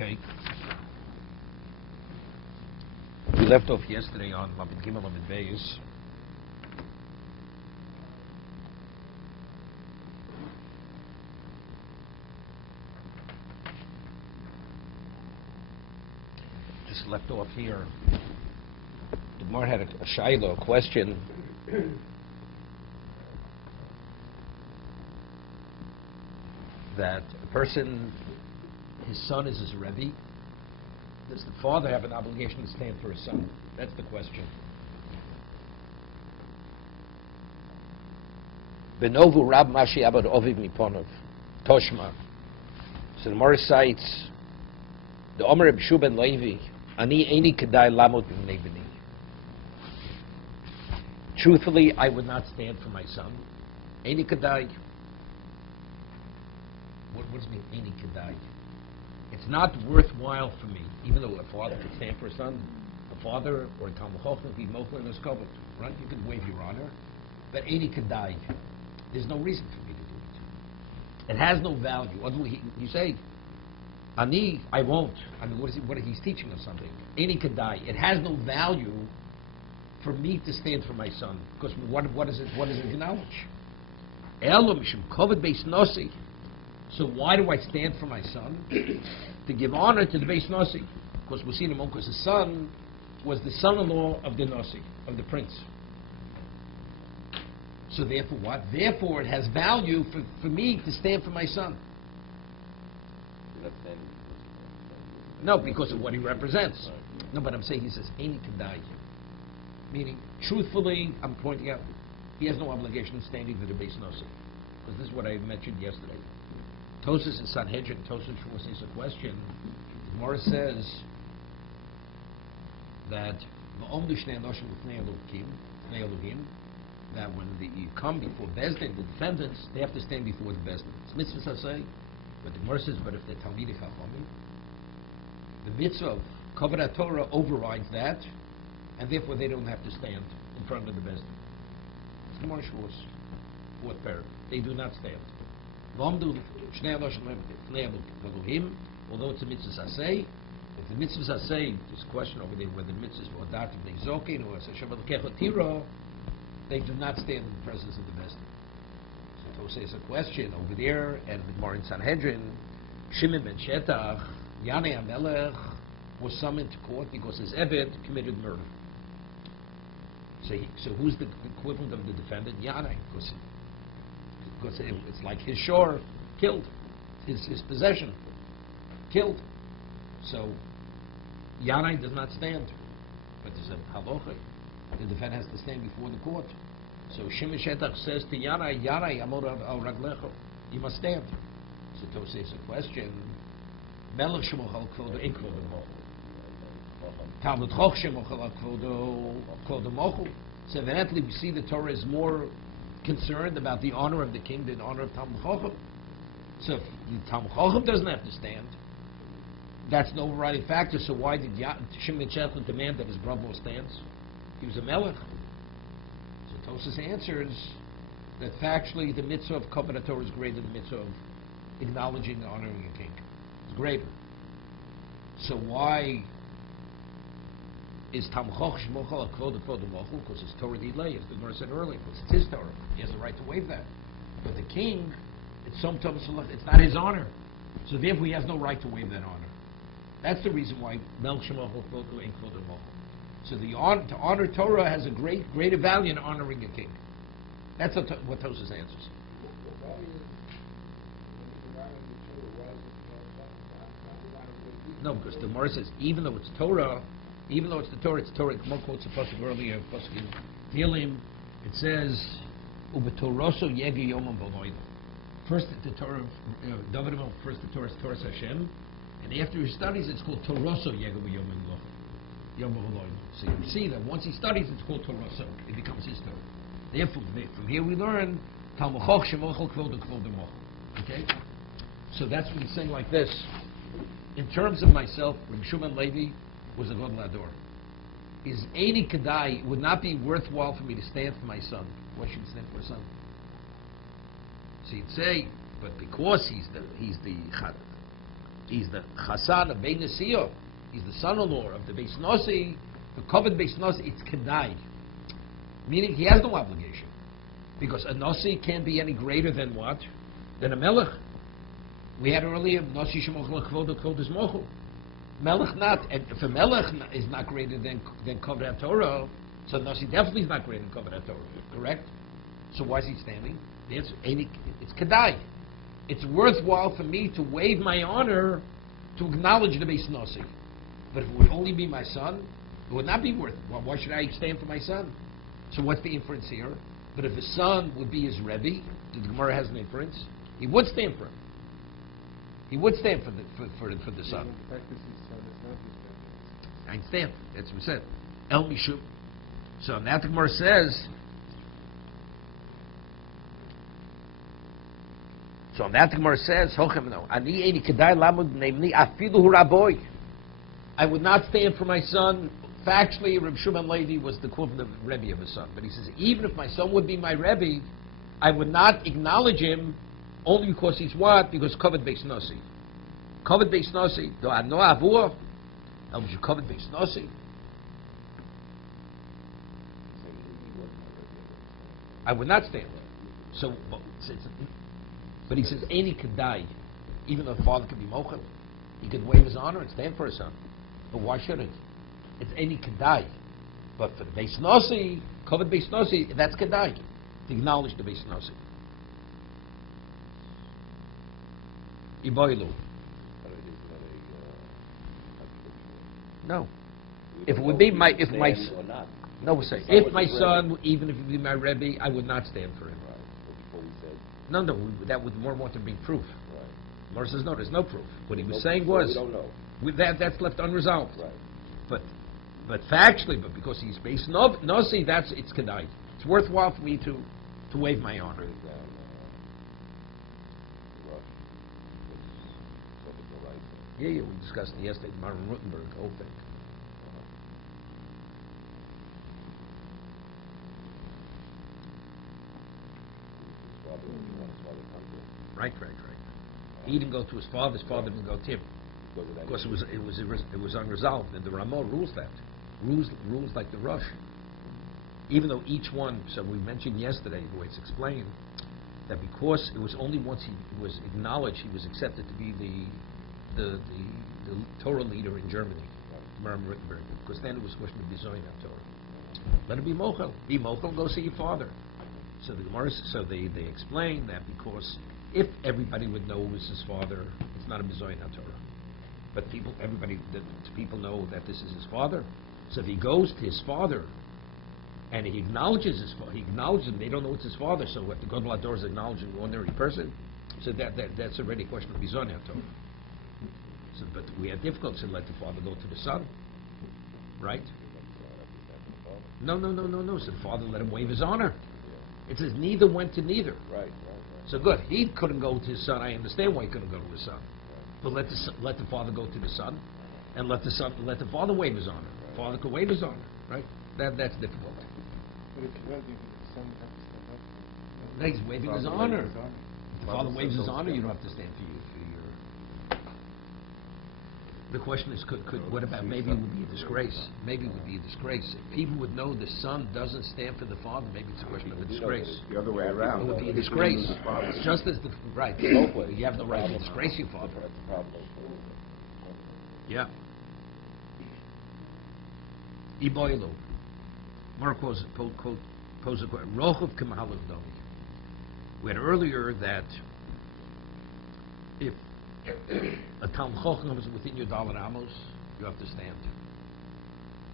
Okay. We left off yesterday on Lamed Gimel Lamed Beis. Just left off here. The Gemara had a shaila, a question. That a person, his son is his Rebbe. Does the father have an obligation to stand for his son? That's the question. Benovu Rab Mashi Abad Oviv Miponov. Toshma. So the Gemara cites the Omer Reb Shu ben Levi, Ani Eini Kedai Lamot B'nei B'ni. Truthfully, I would not stand for my son. Eini Kedai. What does it mean, Eini Kedai? It's not worthwhile for me, even though a father could stand for a son, a father or a Talmud Chacham, be mochel in his covenant, right? You could waive your honor, but Eini Kedai, there's no reason for me to do it. It has no value. You say, Ani, I won't. I mean, he's teaching us something. Eini Kedai, it has no value for me to stand for my son, because what does it acknowledge? Elo mishum koved beis nosi. So why do I stand for my son? To give honor to the Beis Nasi. Because we'll see in a moment, because his son was the son-in-law of the Nasi, of the prince. So therefore what? Therefore it has value for me to stand for my son. No, because of what he represents. No, but I'm saying he says, Eini Kedai. Meaning, truthfully, I'm pointing out, he has no obligation of standing for the Beis Nasi. Because this is what I mentioned yesterday. Tosas and Sanhedrin, Tosas was a question. Gemara says that that when you come before Bezdin, the defendants, they have to stand before the Bezdin. It's mitzvah say, but the Gemara says, but if they're Talmidei Chachamim, the mitzvah of Kavod Torah overrides that, and therefore they don't have to stand in front of the Bezdin. It's Gemara Shavuos, fourth paragraph. They do not stand. Although it's a mitzvah say, if the mitzvah say, there's a question over there whether the mitzvah is for Adat of Nezokin or Hashem Tiro, they do not stand in the presence of the Bezdin. So Tosei is a question over there, and the Gemara in Sanhedrin, Shimon ben Shetach, Yanei HaMelech, was summoned to court because his Eved committed murder. So who's the equivalent of the defendant? Yanei, because it's like his shore killed, his possession killed. So Yanai does not stand, but there's a halacha. The defendant has to stand before the court. So Shimon Shetach says to Yanai, Amor al Raglecho, you must stand. So Tosei is a question. Melech shemochal kvodo ein kvodo mochel. Talmud Choch shemochal al kvodo mochel. So evidently we see the Torah is more concerned about the honor of the king than the honor of Talmud Chacham. So if the Talmud Chacham doesn't have to stand, that's no overriding factor. So why did Shimon Shetach demand that his brother-in-law stands? He was a melech. So Tosas answers that factually the mitzvah of Kavod Torah is greater than the mitzvah of acknowledging and honoring a king. It's greater. So why is Talmud Chacham Shmochal Kvodo Mochel? Because it's Torah Dilei, as the Gemara said earlier, because it's his Torah. He has the right to waive that. But the king, it's not his honor. So therefore he has no right to waive that honor. That's the reason why Melech Shemochal Kvodo ain't Kvodo Mochel. So to honor Torah has a greater value in honoring a king. That's what Tosas answers. No, because the Gemara says even though it's Torah, it's Torah. Mo quotes a pasuk earlier, pasuk in Tehillim. It says, "Ubetoroso yegi yomam b'loid." First, the Torah, David first the Torah is Torah Hashem, and after he studies, it's called Toroso yegi yomam b'loid. So you see that once he studies, it's called Toroso. It becomes his Torah. Therefore, from here we learn Talmud Choch shemochel kvodo mochel. Okay, so that's what he's saying like this. In terms of myself, Reb Shimon Levi was a Gadol Hador. Is Eini Kedai, would not be worthwhile for me to stand for my son. Why should he stand for a son? So you'd say, but because he's the Chadad. He's the Chasan of Bein Nesiyah. He's the son-in-law of the Beis Nasi. The covered Beis Nasi, it's Kedai. Meaning he has no obligation. Because a Nasi can't be any greater than what? Than a Melech. We had earlier, Nasi Shemochel Kvodo Kvodos Mochel. Melech not, and if a Melech is not greater than Koved Torah, so Nasi definitely is not greater than Koved Torah, correct? So why is he standing? The answer, it's Kedai. It's worthwhile for me to waive my honor to acknowledge the Beis Nasi. But if it would only be my son, it would not be worth it. Well, why should I stand for my son? So what's the inference here? But if his son would be his Rebbe, the Gemara has an inference, he would stand for him. He would stand for the son. I understand. That's what we said. El Mishum. So now the Gemara says. So that the Gemara says, I would not stand for my son. Factually, Reb Shimon Levi was the equivalent of Rebbe of his son. But he says, even if my son would be my Rebbe, I would not acknowledge him only because he's what? Because covered Beis Nasi. Covered Beis Nasi. Do I know Avur? El Mishu covered Beis Nasi. I would not stand. So, but he says, any could die, even though the father could be mochel. He could waive his honor and stand for his son. But why shouldn't? It's any could die. But for the Beis Nasi, covered Beis Nasi, that's kedai, to acknowledge the Beis Nasi. Iboilu. No. If it would be my, if my, no, we say, if my son, even if he would be my Rebbe, I would not stand for him. No, that would more want to bring proof. Right. Mor says no, there's no proof. What he was saying was, we don't know. That's left unresolved. Right. But factually, but because he's based Nasi, it's kedai. It's worthwhile for me to waive my honor. Yeah, we discussed it yesterday. Martin Rutenberg, the whole thing. Right. He didn't go to his father. His father didn't go to him. Because it was unresolved, and the Ramah rules that. Rules like the Rosh. Even though each one, so we mentioned yesterday, the way it's explained, that because it was only once he was acknowledged, he was accepted to be the Torah leader in Germany, Martin Rutenberg. Because then it was supposed to be Zoyin Torah. Let it be Mochel. Be Mochel, go see your father. So the Gemara, so they explain that because if everybody would know it was his father, it's not a Mizoyin HaTorah. But people know that this is his father. So if he goes to his father and he acknowledges his father, he acknowledges him, they don't know it's his father, so what the Gadol HaDor is acknowledging an ordinary person, so that's already a question of Mizoyin HaTorah. So, but we have difficulty to let the father go to the son, right? No. So the father let him waive his honor. It says neither went to neither. Right. So good. He couldn't go to his son. I understand why he couldn't go to his son. But let the father go to the son, and let the father waive his honor. Right. Father could waive his honor, right? That's difficult. But if the son has to stand up. No, he's waiving his honor. If the father waives his honor, you don't have to stand for your. The question is, what about maybe it would be a disgrace? Maybe it would be a disgrace. If people would know the son doesn't stand for the father, maybe it's a question of a disgrace. The other way around. It would be a disgrace. Just as the right. You have no right to disgrace your father. Yeah. Iboilu. Mark poses a question. Rochav k'mahalav dami. We had earlier that if a Talmud Chacham is within your Dalet Amos, you have to stand.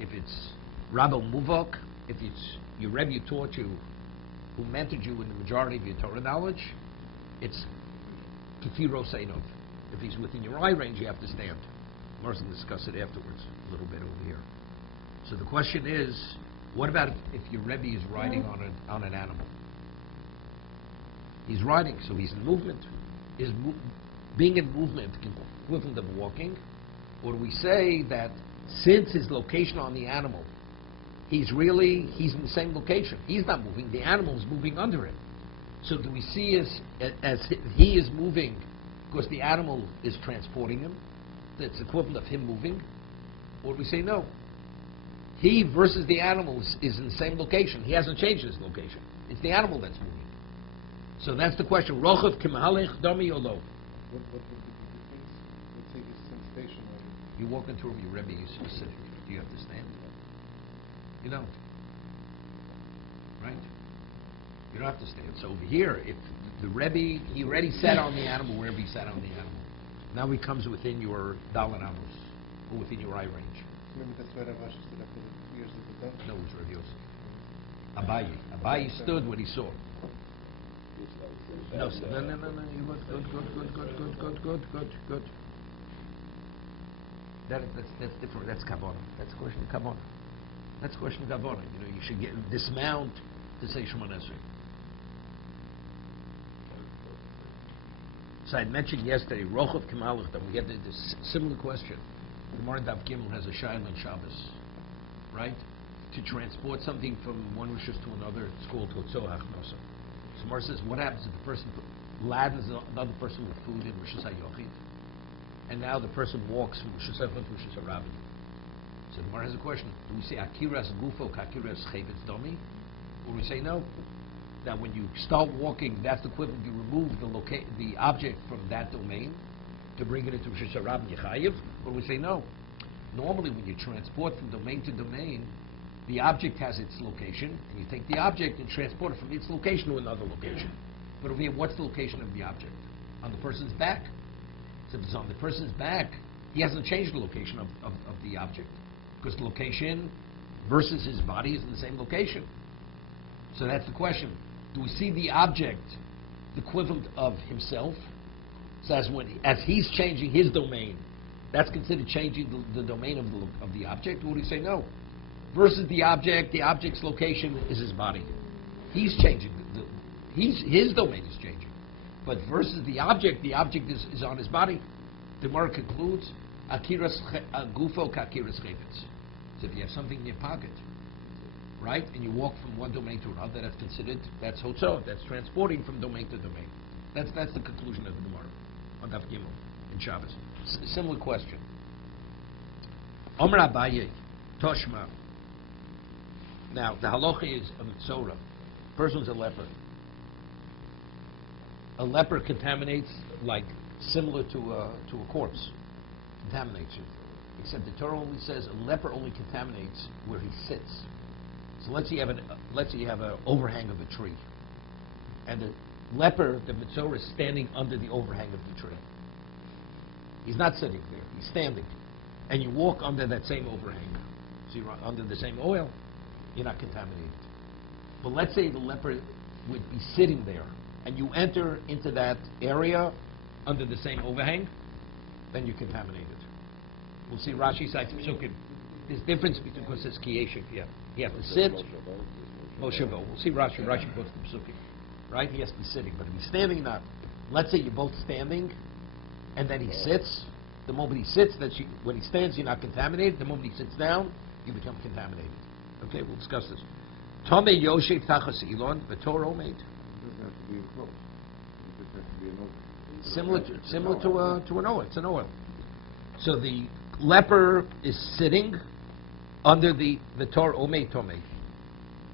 If it's Rabbi Muvok, if it's your Rebbe who taught you, who mentored you in the majority of your Torah knowledge, it's Kefiro Seinov. If he's within your eye range, you have to stand. We're going to discuss it afterwards, a little bit over here. So the question is, what about if your Rebbe is riding on an animal? He's riding, so he's in movement. Being in movement equivalent of walking, or do we say that since his location on the animal, he's in the same location. He's not moving, the animal is moving under him. So do we see as he is moving because the animal is transporting him, that's equivalent of him moving? Or do we say no? He versus the animal is in the same location. He hasn't changed his location. It's the animal that's moving. So that's the question. Rochav kimahalech dami or lo? What would be the difference? Let's say it's some stationary. You walk into a room, your Rebbe is sitting. Do you have to stand? You don't. Right? You don't have to stand. So over here, if the Rebbe, he already sat on the animal wherever he sat on the animal. Now he comes within your Dalan Amos, or within your eye range. Maybe that's why Rav Ashi stood after the years of the time. No, it was Rav Yosef. Abaye. Abaye stood when he saw. No, no. You look good. That's different. That's Kabbana. That's a question of Kabbana. That's a question of Kabbana. You know, you should dismount to say Shemon Esrei. So I mentioned yesterday, Rochav Kimalach, that we had this similar question. The Gemara Daf Gimel has a Shaila on Shabbos, right? To transport something from one rishus to another, it's called Totzo Hachnosa. So Gemara says, what happens if the person laddens another person with food in Rishus HaYochid, and now the person walks from Rishus HaYochid to Rishus HaRabbi? So the Gemara has a question. Do we say Akiras Gufo Kakiras Chavetz Domi? Or do we say no? That when you start walking, that's the equivalent. You remove the object from that domain to bring it into Rishus HaRabbi Yechayev. Or we say no. Normally, when you transport from domain to domain, the object has its location, and you take the object and transport it from its location to another location. But over here, what's the location of the object? On the person's back. So if it's on the person's back, he hasn't changed the location of the object, because the location versus his body is in the same location. So that's the question. Do we see the object the equivalent of himself? So as he's changing his domain, that's considered changing the domain of the object? Or would he say no? Versus the object's location is his body. He's changing. His domain is changing. But versus the object is on his body. The Gemara concludes, Akiras Gufo Kakiras Chavetz. So if you have something in your pocket, right, and you walk from one domain to another, that's Hotzo, that's transporting from domain to domain. That's the conclusion of the Gemara on Daf Gimel in Shabbos. Similar question. Omer Abaye, Toshma. Now, the halacha is a mitzora. Person's a leper. A leper contaminates, like, similar to a corpse. Contaminates you. Except the Torah only says a leper only contaminates where he sits. So let's say you have an overhang of a tree, and the leper, the mitzvah, is standing under the overhang of the tree. He's not sitting there; he's standing, and you walk under that same overhang. So you're under the same oil, you're not contaminated. But let's say the leper would be sitting there, and you enter into that area under the same overhang, then you're contaminated. We'll see Rashi cites Psukim. There's difference between, because it's Kiyeshiv, you have to sit. Moshavo. We'll see Rashi quotes the Psukim. Right? He has to be sitting. But if he's standing, not. Let's say you're both standing, and then he sits. The moment he sits, when he stands, you're not contaminated. The moment he sits down, you become contaminated. Okay, we'll discuss this. Tome Yoshev Tachas Elon, V'tor Omeid. It doesn't have to be a cloth. It just has to be an oil. Similar to an oil. It's an oil. So the leper is sitting under the Torah Omei Tomei.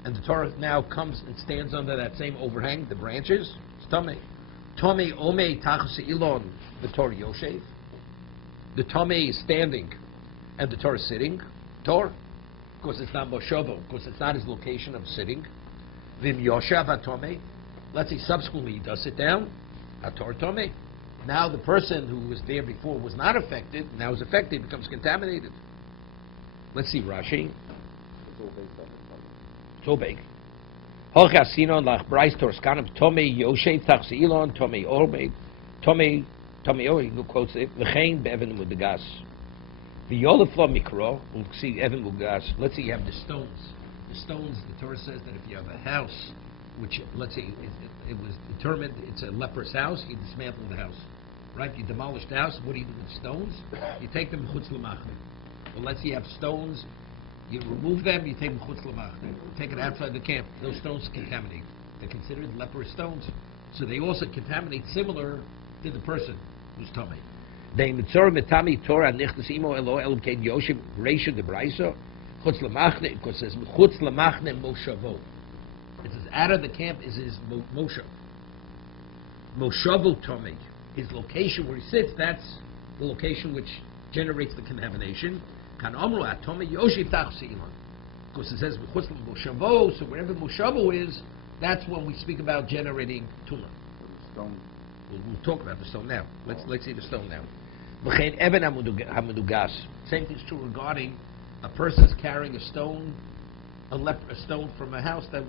And the Torah now comes and stands under that same overhang, the branches. It's Tomei. Tomei Omei Tachas Elon, the Torah Yoshev. The Tomei is standing and the Torah is sitting. Torah. Of course, it's not Moshovo. Of course, it's not his location of sitting. Vim Yoshav HaTomei. Let's say subsequently he does sit down. HaTorah Tomei. Now the person who was there before was not affected, now is affected, becomes contaminated. Let's see Rashi. It's all big. Hochasinon lach Bryce Torskanam Tomei Yoshev Tachsilon Tomei Ormeid Tomei Tomei who quotes it V'chein be'evan mudagas. V'yolaflo mikro. We'll see evan mudagas. Let's say you have the stones. The stones. The Torah says that if you have a house, which let's say it was determined it's a leper's house, you dismantle the house, right? You demolish the house. What do you do with stones? You take them chutz l'machne. Well, let's say you have stones. You remove them. You take them chutz l'machne. You take it outside the camp. Those stones contaminate. They're considered leper stones, so they also contaminate similar to the person who's tummy. Bein mitzor metami Torah nichtas imo elo el kein Yoshim reisha de braiso chutz lamachne because it says chutz lamachne moshavo. It says out of the camp is his moshav. Moshavo tomei. His location where he sits, that's the location which generates the contamination. Kan omru atomei Yoshim tachsi iman. Because it says chutz moshavo, so wherever moshavo is, that's when we speak about generating tumah. Stone. We'll talk about the stone now. Let's see the stone now. V'chein even hamudugas. Same thing's true regarding a person's carrying a stone, a stone from a house that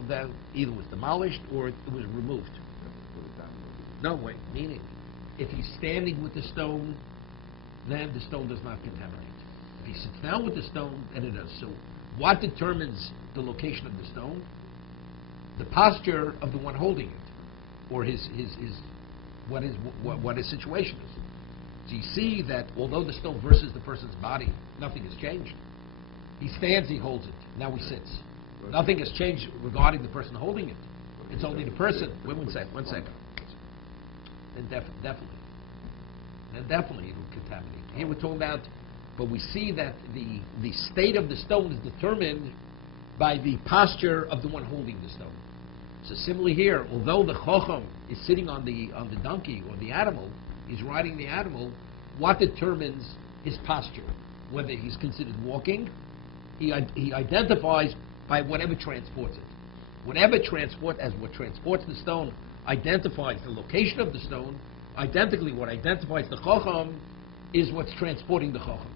either was demolished or it was removed. No way. Meaning, if he's standing with the stone, then the stone does not contaminate. If he sits down with the stone, then it does. So, what determines the location of the stone? The posture of the one holding it, or what his situation is. So you see that although the stone versus the person's body, nothing has changed. He stands, he holds it. Now he sits. Nothing has changed regarding the person holding it. It's only the person. Wait one second. Then definitely it will contaminate. Here we're talking about, but we see that the state of the stone is determined by the posture of the one holding the stone. So similarly here, although the chacham is sitting on the donkey or the animal, he's riding the animal, what determines his posture? Whether he's considered walking, he identifies by whatever transports it. Whatever transports the stone identifies the location of the stone. Identically, what identifies the chacham is what's transporting the chacham.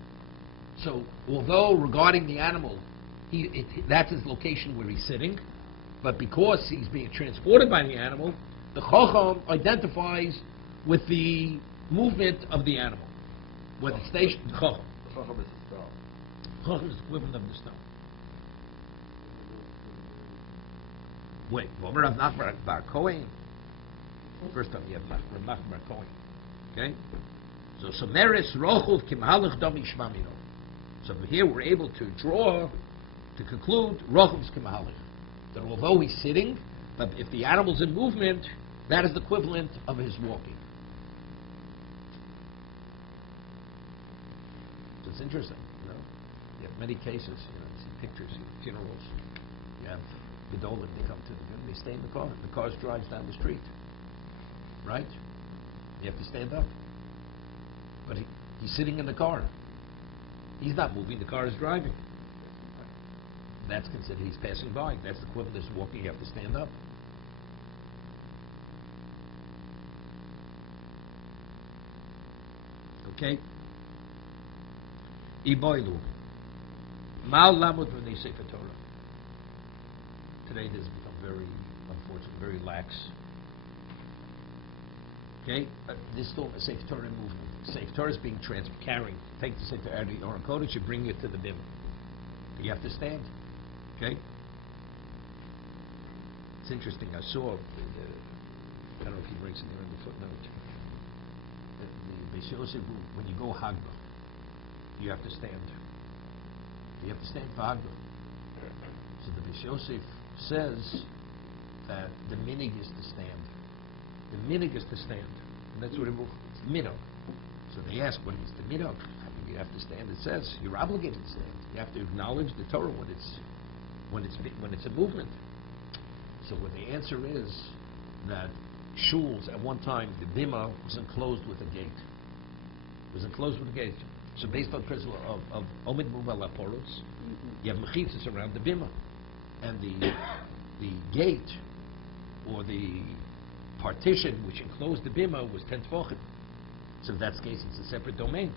So although regarding the animal, that's his location where he's sitting, but because he's being transported by the animal, the chacham identifies with the movement of the animal. Whether the station, the chacham. The chacham is the stone. Chacham is the equivalent of the stone. Wait, Rav Nachman bar Kohen. First time you have Rav Nachman bar Kohen. Okay? So Someris Rochuv Kimhalach Dami Shmamino. So here we're able to draw, to conclude, Rochuv's Kimhalach. That although he's sitting, but if the animal's in movement, that is the equivalent of his walking. So it's interesting, you know. You have many cases, you see pictures, funerals. You have Gedolim, they come to the funeral, they stay in the car. The car drives down the street. Right? You have to stand up. But he's sitting in the car. He's not moving, the car is driving. That's considered he's passing by. That's the equivalent of walking. You have to stand up. Okay? Iboilu. Mal lamud v'nei Sefer Torah. Today this has become very, unfortunately, very lax. Okay? This is still a Sefer Torah movement. Sefer Torah is being carrying. Take the Sefer Torah out of your Kodesh, you bring it to the bim. You have to stand. Okay? It's interesting. I saw, I don't know if he brings it there in the footnote. The Beis Yosef, when you go Hagba, you have to stand. You have to stand for Hagba. So the Beis Yosef says that the minig is to stand. The minig is to stand. And that's what it's minog. So they ask, what is the minog? You have to stand. It says you're obligated to stand. You have to acknowledge the Torah when it's a movement. So what the answer is that shuls at one time the bima was enclosed with a gate. It was enclosed with a gate. So based on the principle of omid muval aporos, you have mechitzas around the bima, and the gate or the partition which enclosed the bima was 10 tefachim. So in that case, it's a separate domain.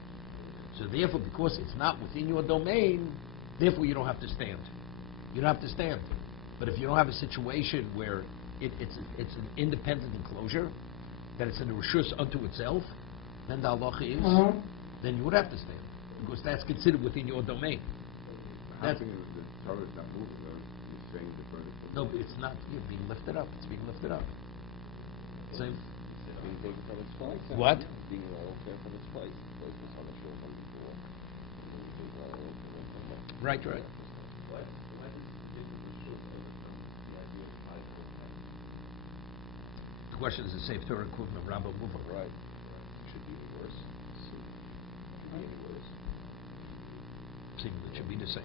So therefore, because it's not within your domain, therefore you don't have to stand. You don't have to stand. But if you don't have a situation where it's an independent enclosure, that it's in a reshus unto itself, then the halacha is, then you would have to stand. Because that's considered within your domain. That's the Torah is not moving, though. You're saying the furniture. No, it's not. It's being lifted up. It's being lifted up. Same. Being taken from its place. What? Being rolled there from its place. The place was on the shore from before. Right, right. The question is the Sefer Torah equivalent of Rabba Muva. Right. Should be worse. single. It should be the same.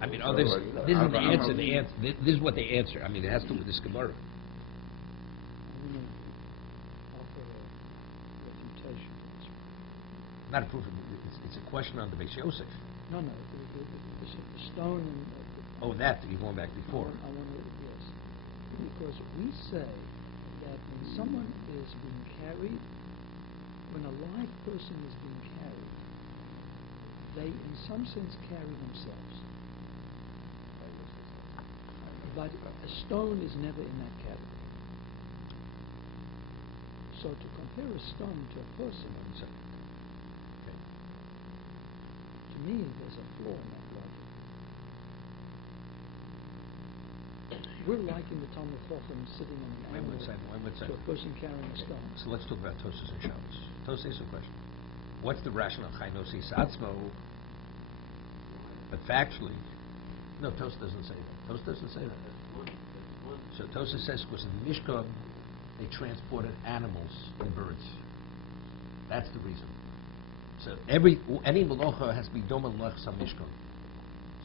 I mean, So, others. This is the I'm answer. a- This is what they answer. I mean, it has to do with this Gemara. I'm going to offer a refutation to this one. Not a proof. It's a question on the Beis Yosef. No, the stone and... Oh, that you're going back before. I want to, yes. Because we say that when someone is being carried, when a live person is being carried, they in some sense carry themselves. But a stone is never in that category. So to compare a stone to a person, to me, there's a flaw in that logic. We're liking the Talmud Chacham sitting on an Wait animal one second. to a person carrying a stone. So let's talk about Tosas and Shabbos. Tosas is a question. What's the rationale of Chainosi Satzmo? But factually, no, Tosas doesn't say that. Tosas doesn't say that. So Tosas says because in the Mishkan they transported animals and birds. That's the reason. So any malacha has to be doma lech sam Mishkan.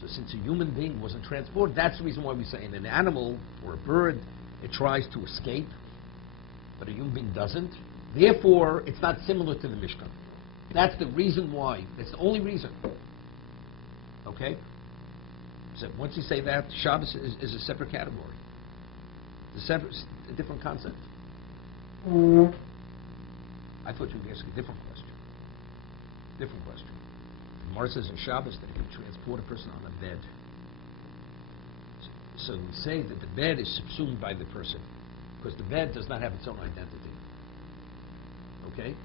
So since a human being wasn't transported, that's the reason why we say in an animal or a bird, it tries to escape, but a human being doesn't. Therefore, it's not similar to the Mishkan. That's the reason why. That's the only reason. Okay? So once you say that, Shabbos is a separate category. It's a different concept. I thought you were asking a different question. Different question. Gemara says in Shabbos that you can transport a person on a bed. So we say that the bed is subsumed by the person, because the bed does not have its own identity. Okay?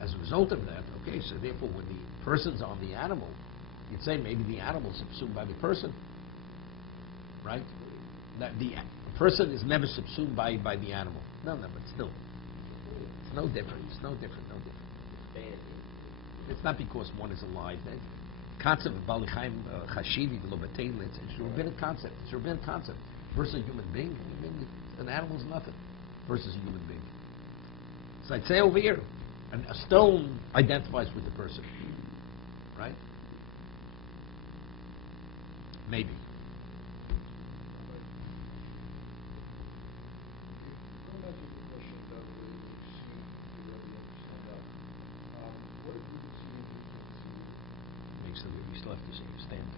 As a result of that, okay, so therefore when the person's on the animal, you'd say maybe the animal is subsumed by the person. Right? That the person is never subsumed by the animal. No, but still. It's no different. It's no different. It's not because one is alive. The concept of Balichaim Chashivi Lobatain, it's a rabbinic concept. It's a rabbinic concept. Versus a human being, an animal is nothing. Versus a human being. So I'd say over here, a stone identifies with the person. Right? Maybe. So we still have to see him stand.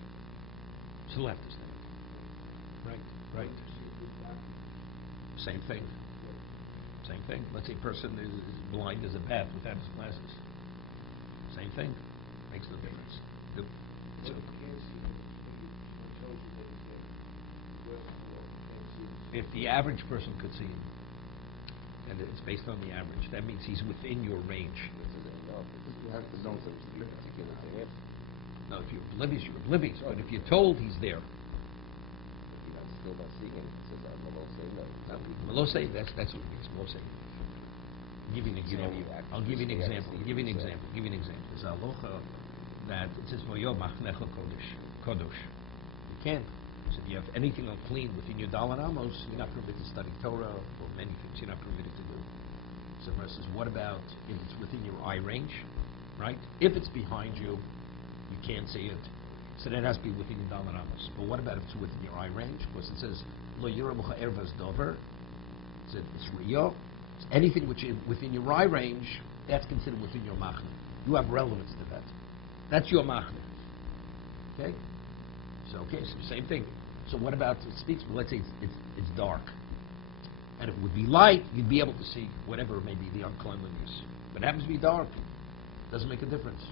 Still have to stand. Right. Same thing. Same thing. Let's say a person is blind as a bat without his glasses. Same thing. Makes no difference. If the average person could see him, and it's based on the average, that means he's within your range. You have to know that. No, if you're oblivious, you're oblivious. But if you're told he's there, Still not seeing him. It says Melosei, that's what it means. Melosei. Give you an example. I'll give you an example. Give you an example. There's a halacha that it says Moyo Machnecha Kodosh. You can't. So if you have anything unclean within your Dalan Amos, you're not permitted to study Torah or many things you're not permitted to do. So Gemara says, what about if it's within your eye range, right? If it's behind you, you can't see it. So that has to be within your Dalan Amos. But what about if it's within your eye range? Because it says Lo Yira B'cha Ervas Dover. It's Riyah. Anything which is within your eye range, that's considered within your machne. You have relevance to that. That's your machne. Okay? So same thing. So what about it speaks? Well, let's say it's dark, and if it would be light, you'd be able to see whatever may be the uncleanliness. But it happens to be dark. Doesn't make a difference.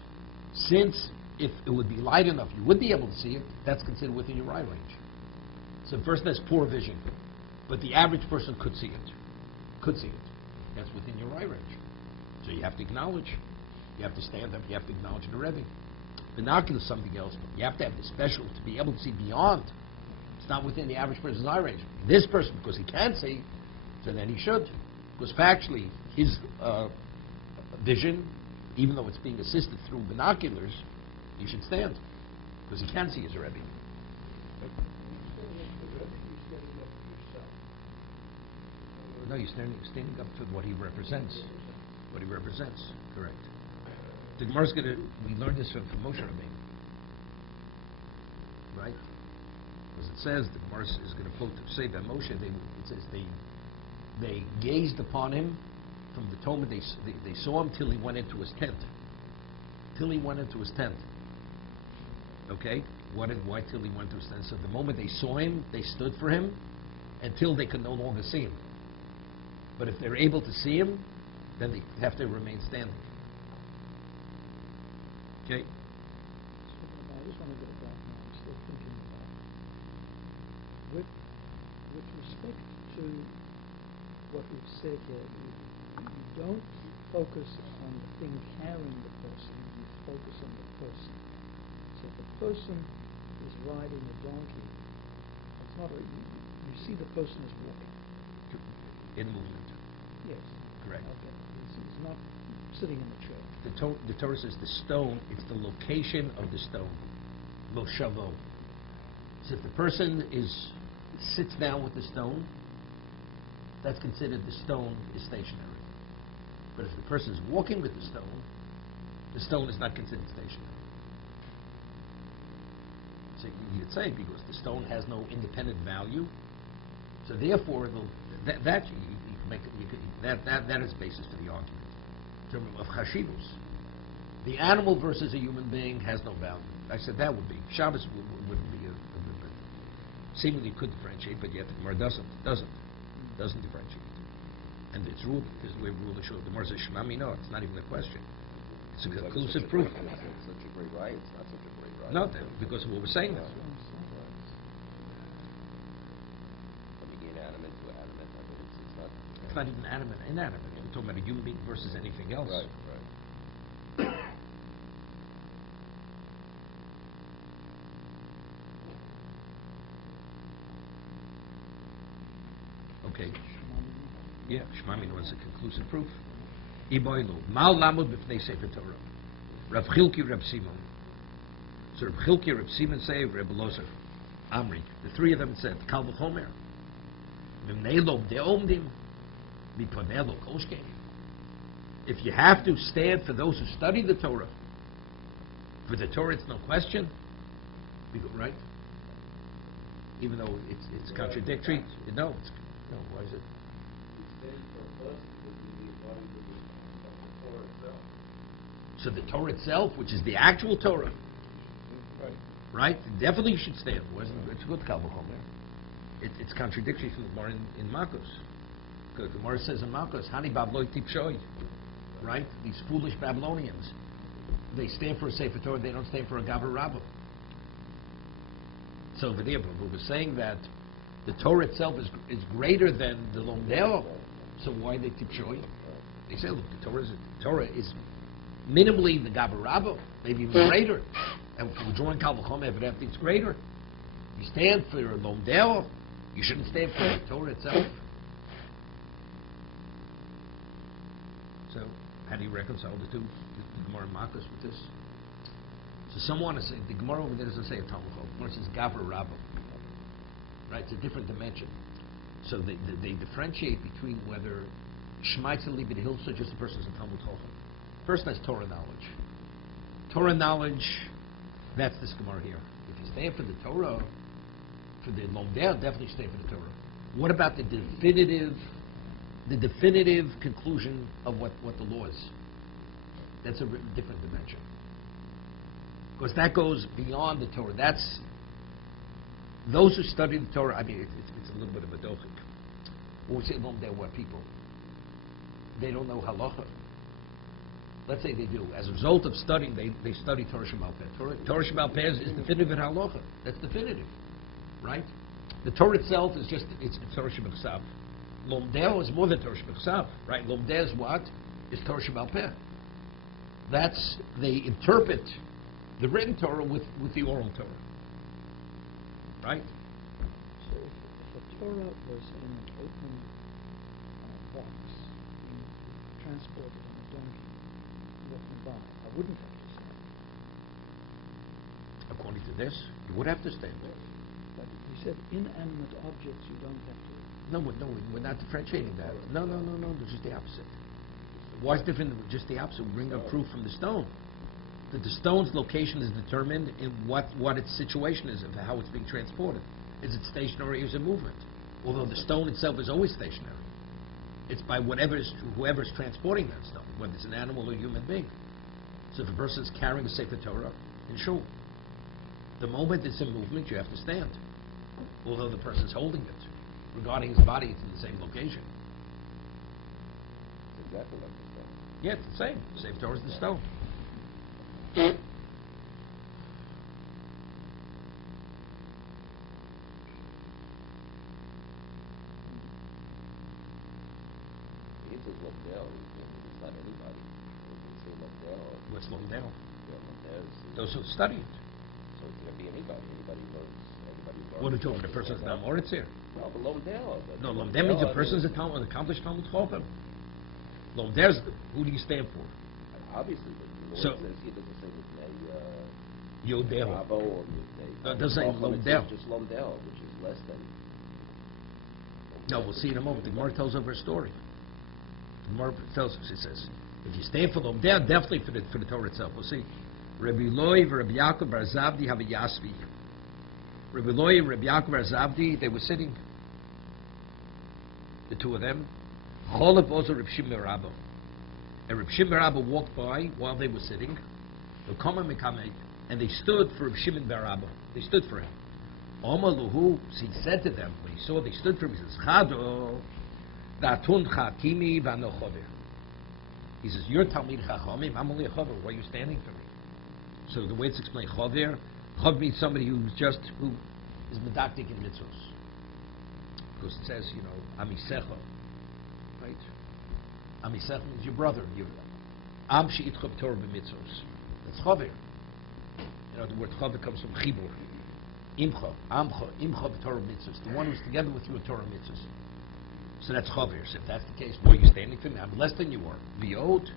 Since if it would be light enough, you would be able to see it. That's considered within your eye range. So the person has poor vision, but the average person could see it. That's within your eye range. So you have to acknowledge. You have to stand up. You have to acknowledge the Rebbe. Binoculars is something else. But you have to have the special to be able to see beyond. It's not within the average person's eye range. This person, because he can see, so then he should. Because factually, his vision, even though it's being assisted through binoculars, he should stand. Because he can see his Rebbe. No, you're standing up to what he represents. What he represents. Correct. The Gemara's we learned this from Moshe Rabbeinu. right? Because it says, the Gemara is going to quote, say by Moshe, it says they gazed upon him from the Talmud, they saw him till he went into his tent. Till he went into his tent. Okay? Why till he went into his tent? So the moment they saw him, they stood for him until they could no longer see him. But if they're able to see him, then they have to remain standing. Okay? I just want to get it back now. I'm still thinking about it. With respect to what we've said here, you don't focus on the thing carrying the person, you focus on the person. So if the person is riding a donkey, it's not you see the person is walking. In movement. Yes. Correct. Okay. He's not sitting in the chair. The Torah says the stone, it's the location of the stone. Moshavo. So if the person sits down with the stone, that's considered the stone is stationary. But if the person is walking with the stone is not considered stationary. So you'd say because the stone has no independent value, so therefore that is basis for the argument. In terms of chashivus, the animal versus a human being has no value. I said that would be Shabbos wouldn't be a good thing. Seemingly you could differentiate, but yet the Gemara doesn't differentiate. And it's ruled because the way we rule the shul. The Gemara says Shemami, no, it's not even a question. It's a conclusive proof. It's such a great right. It's not such a great right. No, because of what we're saying now. From being inanimate to animate, I mean, it's not. It's not even inanimate. We're talking about a human being versus anything else. Right. Okay. Yeah, Shmamino is a conclusive proof. Iboilu. Mal lamud b'fnei sefer Torah. Rav Chilki, Rav Simon. So Rav Chilki, Rav Simon say, Rav Loser, Amri. The three of them said, Kal v'chomer. V'mneilom de'omdim. Miponelo koshke. If you have to stand for those who study the Torah, for the Torah it's no question. We go right. Even though it's contradictory. No, why is it? So the Torah itself, which is the actual Torah, right? Definitely you should stand. It's a good Kalvachomer. It's contradictory from the Gemara in Makos. The Gemara says in Makos, Hani Babloi Tipshoi, right? These foolish Babylonians, they stand for a Sefer Torah, they don't stand for a Gaber Rabbah. So over there, we were saying that the Torah itself is greater than the Lomdeo. So why they Tipshoi? They say, look, the Torah is minimally the Gaber Rabbah, maybe even greater. And if we're drawing Kal V'chomer, evidently it's greater. You stand for Lomdeo, you shouldn't stand for the Torah itself. So how do you reconcile the two, the Gemara and Makos with this? So some want to say, the Gemara over there doesn't say a Talmud. The Gemara says Gaber Rabbah. Right, it's a different dimension. So they differentiate between whether Shmaitz and Libid Hilsa, just a person is a Talmud Chacham. First, that's Torah knowledge. Torah knowledge, that's this Gemara here. If you stand for the Torah, for the Lomdeh, definitely stand for the Torah. What about the definitive conclusion of what the law is? That's a different dimension. Because that goes beyond the Torah. That's those who study the Torah. I mean, it's a little bit of a dochik. When we say Lomdeh, what people? They don't know halacha. Let's say they do. As a result of studying, they study Torah Shemal Peh. Torah Shemal Peh is definitive in halacha. That's definitive, right? The Torah itself is just it's Torah Shemal Ksav. Lomdeh is more than Torah Shemal Ksav, right? Lomdeh is what? Is Torah Shemal Peh. That's they interpret the written Torah with the oral Torah, right? So if the Torah was in an open box, being transported on a donkey, walking by, I wouldn't have to stand. According to this, you would have to stand there. But we said inanimate objects you don't have to. No, we're not differentiating that. No, it's just the opposite. Why is it different than just the opposite? We bring a proof from the stone. that the stone's location is determined in what its situation is, of how it's being transported. Is it stationary or is it movement? Although the stone itself is always stationary. It's by whoever's transporting that stone, whether it's an animal or a human being. So if a person is carrying a Sefer Torah in shul, the moment it's in movement, you have to stand. Although the person's holding it. Regarding his body, it's in the same location. It's exactly like the stone. Yeah, it's the same. Sefer Torah is the stone. He says Lomdel. It's not anybody. It's say Lomdel. What's Lomdel? Yeah, Lomdel is... Those who study it. So it can be anybody. Anybody learns. What are you talking about? The person's not Moritz here? No, but Lomdel. No, Lomdel means a person's an accomplished Talmud Chacham. Lomdel's, who do you stand for? Obviously, but the Lord says he doesn't say Lomdel. Yodel. Bravo or Lomdel. No, it doesn't say Lomdel. Just Lomdel, which is less than... No, we'll see in a moment. The Gemara tells over a story. The Gemara tells us, it says, if you stand for Lomdel, definitely for the Torah itself. We'll see. Rabbi Loi, Rabbi Yaakov, Bar Zabdi have a Yasvi. Rabbi Loi and Rabbi Yaakov Bar Zabdi, they were sitting, the two of them. Cholav also Reb Shimon Rabba. And Reb Shimon Rabba walked by while they were sitting. And they stood for Reb Shimon Rabba. They stood for him. Omaluhu, he said to them, when he saw they stood for him, he says, Chado, Datun Chakimi Vano Chover. He says, you're Talmid Chachamim, I'm only a Chover, why are you standing for me? So the way it's explained, Chover means somebody who is medactic in mitzvos. Because it says, Amisecha, right? Amisecha means your brother. Am she'itcha b'torah b'mitzvos. That's Chover. The word Chover comes from Chibur. Imcha, Amcha, Imcha b'torah mitzvos. The one who's together with you in Torah mitzvos. So that's Chover. So if that's the case, boy, you're standing for me. I'm less than you are. V'yot,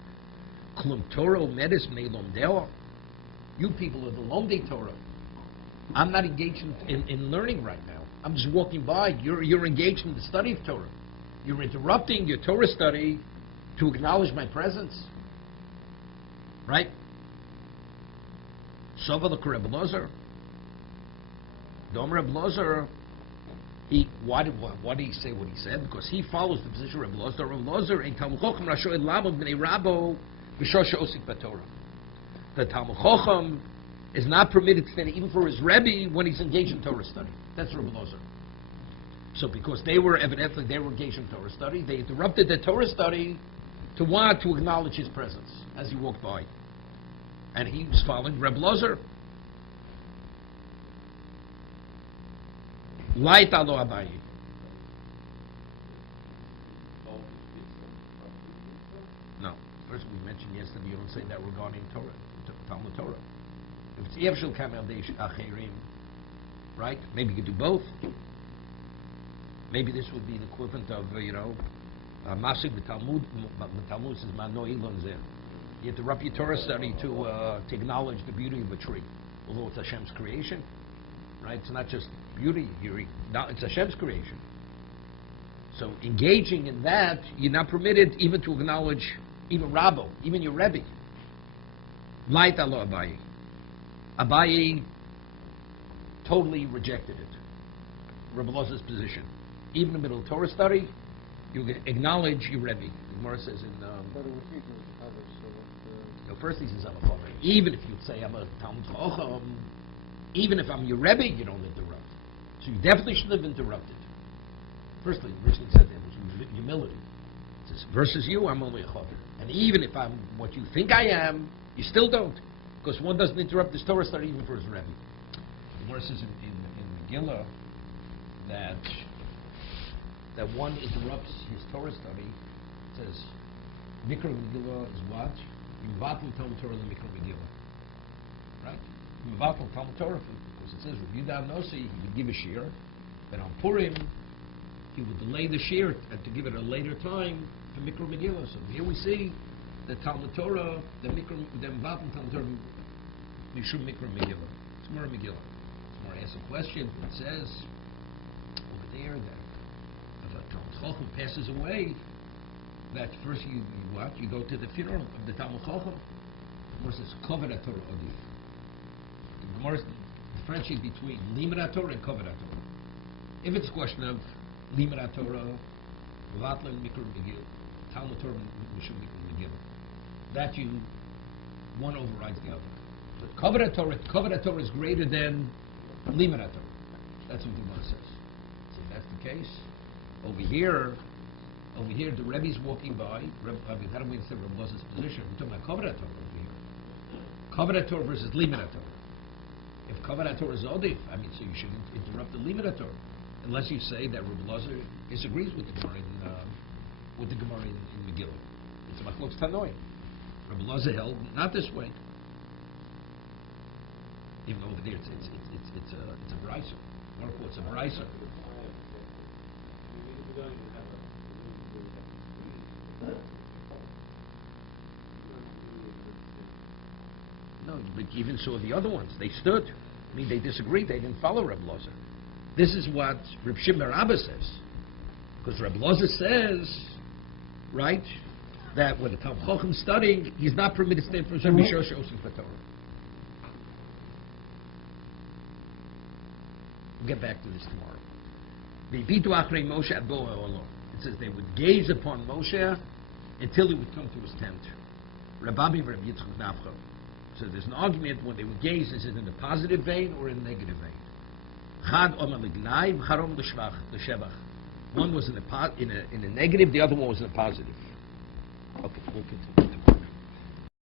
klum Torah medis me lomdeo. You people are the Lomdei Torah. I'm not engaged in learning right now. I'm just walking by. You're engaged in the study of Torah. You're interrupting your Torah study to acknowledge my presence. Right? Sovalak Reb Lozer. Dom Reb Lozer, why did he say what he said? Because he follows the position of Reb Lozer. Reb Lozer, in Talmud Chochem, Rasho Elamo B'nei Rabo, B'shosha Osik B'Torah. The Talmud Chacham is not permitted to stand even for his Rebbe when he's engaged in Torah study. That's Rebbe Lozer. So because they were engaged in Torah study, they interrupted the Torah study to acknowledge his presence as he walked by. And he was following Rebbe Lozer. Light alo Abaye. No. First we mentioned yesterday you don't say that regarding Torah. Talmud Torah. If it's Yevshel Kamel Deish Acherim, right? Maybe you could do both. Maybe this would be the equivalent of, Masik B'Talmud. Talmud says, Mano Ilon Zeh. You interrupt your Torah study to acknowledge the beauty of a tree. Although it's Hashem's creation, right? It's not just beauty, it's Hashem's creation. So engaging in that, you're not permitted even to acknowledge even Rabbo, even your Rebbe. Light alo Abaye. Abaye totally rejected it. Rebbe Lozer's position. Even in the middle of Torah study, you acknowledge your Rebbe. The Gemara says in... But it was equal to others, so that... first he says, I'm a Chover. Even if you say I'm a Talmud Chacham, even if I'm your Rebbe, you don't interrupt. So you definitely should have interrupted. Firstly, the first thing he said there was humility. It says, versus you, I'm only a Chover. And even if I'm what you think I am, you still don't, because one doesn't interrupt his Torah study even for his Rebbe. The Gemara says in Megillah that one interrupts his Torah study. It says, Mikra Megillah is what? Yimvatul Talmud Torah Mikra Megillah. Right? Yimvatul Talmud Torah, because it says, Rabbi Yehuda Nosi, he would give a shir, but on Purim, he would delay the shir and to give it a later time for Mikra Megillah. So here we see the Talmud Torah, the Mvatim Talmud Torah, Mishum Mikra Megillah. It's more Megillah. It's more asks a question. It says over there that if a Talmud Chacham passes away, that first you go to the funeral of the Talmud Chacham. Gemara says Kovedat Torah Odif. The Gemara differentiates between Limerat Torah and Kovedat Torah. If it's a question of Limerat Torah, Vatla Mikra Megil, Talmud Torah Mishum Mikra Megil, that you one overrides the other. But Kovedat Torah is greater than Limerat Torah. That's what the Gemara says. So if that's the case, over here, the Rebbe's walking by. How do we say Rebbe Loz's position? We're talking about Kovedat Torah over here. Kovedat Torah versus Limerat Torah. If Kovedat Torah is Odif, so you should interrupt the Limerat Torah, unless you say that Rebbe Loz disagrees with the Gemara in Megillah. It's a machlokes tanoi. Rebbe Loz held not this way. Even though over there it's a brisa. One quotes a brisa. No, but even so, the other ones, they stood. They disagreed. They didn't follow Reb Loza. This is what Reb Shimon Rabba says. Because Reb Loza says, right, that when the Talmud Chacham is studying, he's not permitted to stand for Hashem B'Shor She'osim Torah. We'll get back to this tomorrow. It says they would gaze upon Moshe until he would come to his tent. Rabbi Reb Yitzchak Nafcha. So there's an argument when they would gaze, is it in a positive vein or in a negative vein? One was in a negative, the other one was in a positive. Okay, we'll continue.